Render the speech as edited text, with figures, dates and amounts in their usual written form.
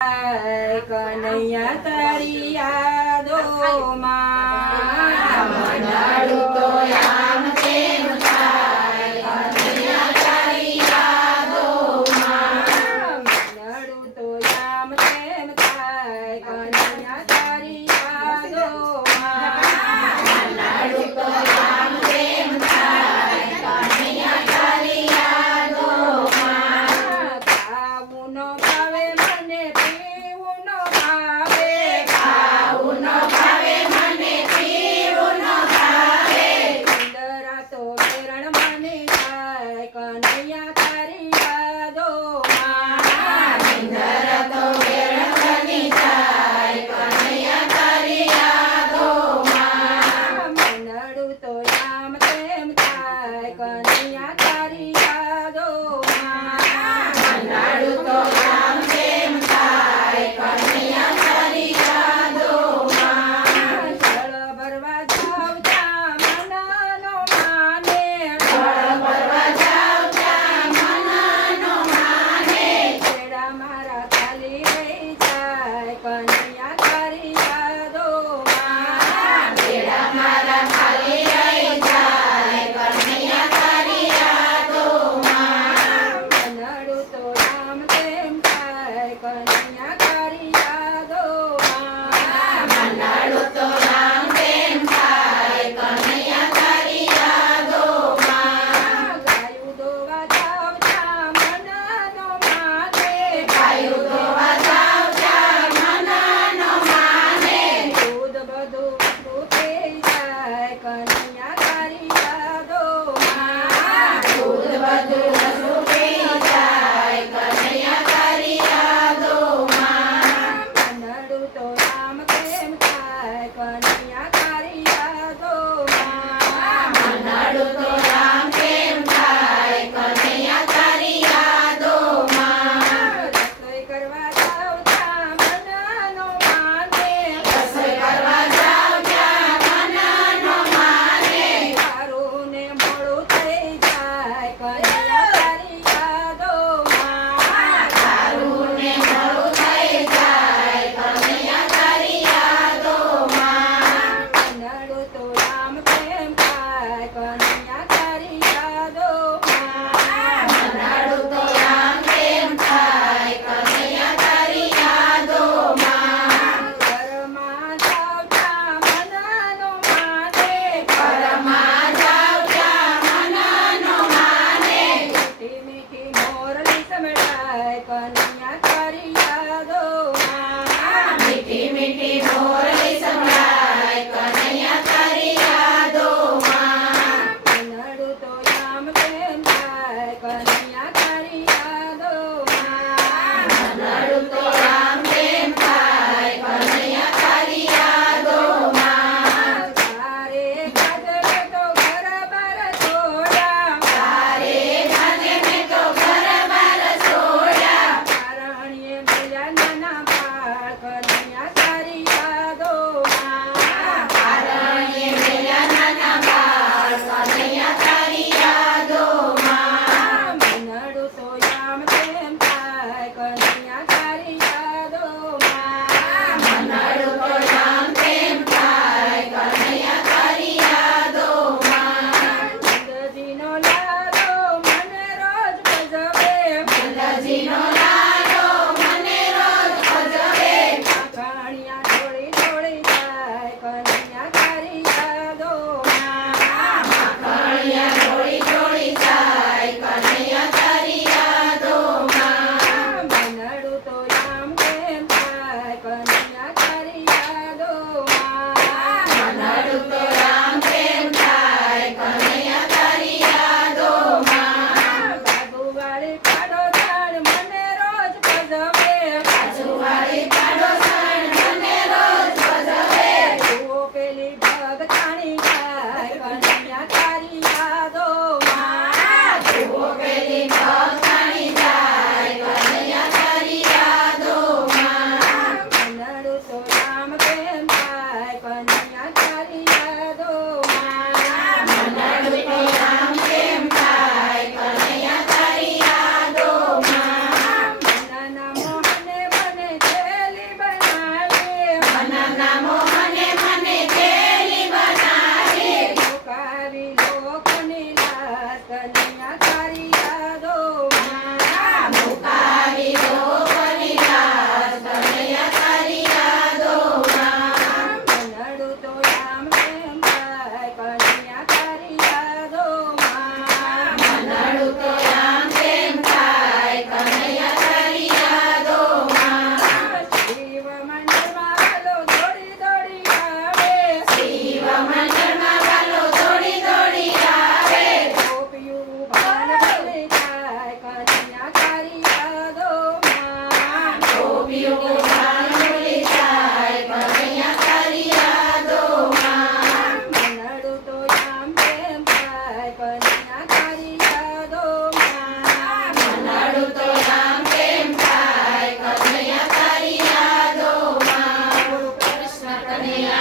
કનૈયા તારી યાદોમાં મંડાળું તો આમ તેમ થાય, કનૈયા તારી યાદોમાં. મંડાળું તો આમ તેમ થાય, કનૈયા તારી યાદોમાં. મંડાળું તો આમ તેમ થાય, કનૈયા તારી યાદોમાં. ખાવું ન ભાવે મને, પીવું ન ભાવે, ખાવું ન ભાવે મને, પીવું ન ભાવે. ઉંદરા તો વેરણ મને થાય, કનૈયા તારી યાદોમાં. નિંદર તો વેરણ બની જાય, કનૈયા તારી યાદોમાં. મંડાળું તો આમ તેમ થાય, કનૈયા તારી યાદોમાં. મંડાળું તો આમ તેમ થાય, કનૈયા તારી યાદોમાં. જળ ભરવા જાવ ત્યાં મનનો માને, જળ ભરવા જાવ ત્યાં મનનો માને. છેડા મારા ખાલી રહી જાય, કનૈયા તારી યાદોમાં. બેડા મારા ખાલી રહી જાય, કનૈયા તારી યાદોમાં. મંડાળું તો આમ તેમ થાય, કનૈયા તારી યાદોમાં. મંડાળું તો આમ તેમ થાય, કનૈયા તારી યાદોમાં. ગાયું દોવા જાવ ત્યાં મનનો માને, ગાયું દોવા જાવ ત્યાં મનનો માને. દૂધ બધું વસવું થઈ જાય, કનૈયા તારી યાદોમાં. દૂધ બધું વસું થઈ જાય, કનૈયા તારી યાદોમાં. મંડાળું તો આમ તેમ થાય, કનૈયા તારી યાદોમાં. મંડાળું તો આમ તેમ થાય, કનૈયા તારી યાદોમાં. રસોઈ કરવા જાવ ત્યાં મનનો માને, રસોઈ કરવા જાવ ત્યાં મનનો માને. તારું ને મોડું થઈ જાય, કનૈયા તારી યાદોમાં. તારું ને મોડું થઈ જાય, કનૈયા તારી યાદોમાં. મંડાળું તો આમ તેમ થાય, કનૈયા તારી યાદોમાં. મંડાળું તો આમ તેમ થાય, કનૈયા તારી યાદોમાં. ઘરમાં જાવ ત્યાં મનનો માને, ઘરમાં જાવ ત્યાં મનનો માને. મીઠી મીઠી મોરલી સંભળાય, કનૈયા તારી યાદોમાં. મીઠી મીઠી મોરલી સંભળાય, કનૈયા તારી યાદોમાં. મંડાળું તો આમ તેમ થાય, કનૈયા તારી યાદોમાં. મંડાળું તો આમ તેમ થાય, કનૈયા તારી યાદોમાં. તારે ગાજરે તો ઘર બાર છોડ્યા, તારે ગાજે મેં તો ઘર બાર છોડ્યા. તારણીએ મળ્યા નાના બાળ, કનૈયા તારી યાદોમાં. પારણીએ મેલ્યા નાના બાળ, કનૈયા તારી યાદોમાં. મંડાળું તો આમ તેમ થાય, કનૈયા તારી યાદોમાં. મંડાળું તો આમ તેમ થાય, કનૈયા તારી યાદોમાં. નંદજીનો લાડો મને રોજ ભજવે, નંદજીનો લાડો મને રોજ ભજવે. આંગણિયા દોડી દોડી જાય, કનૈયા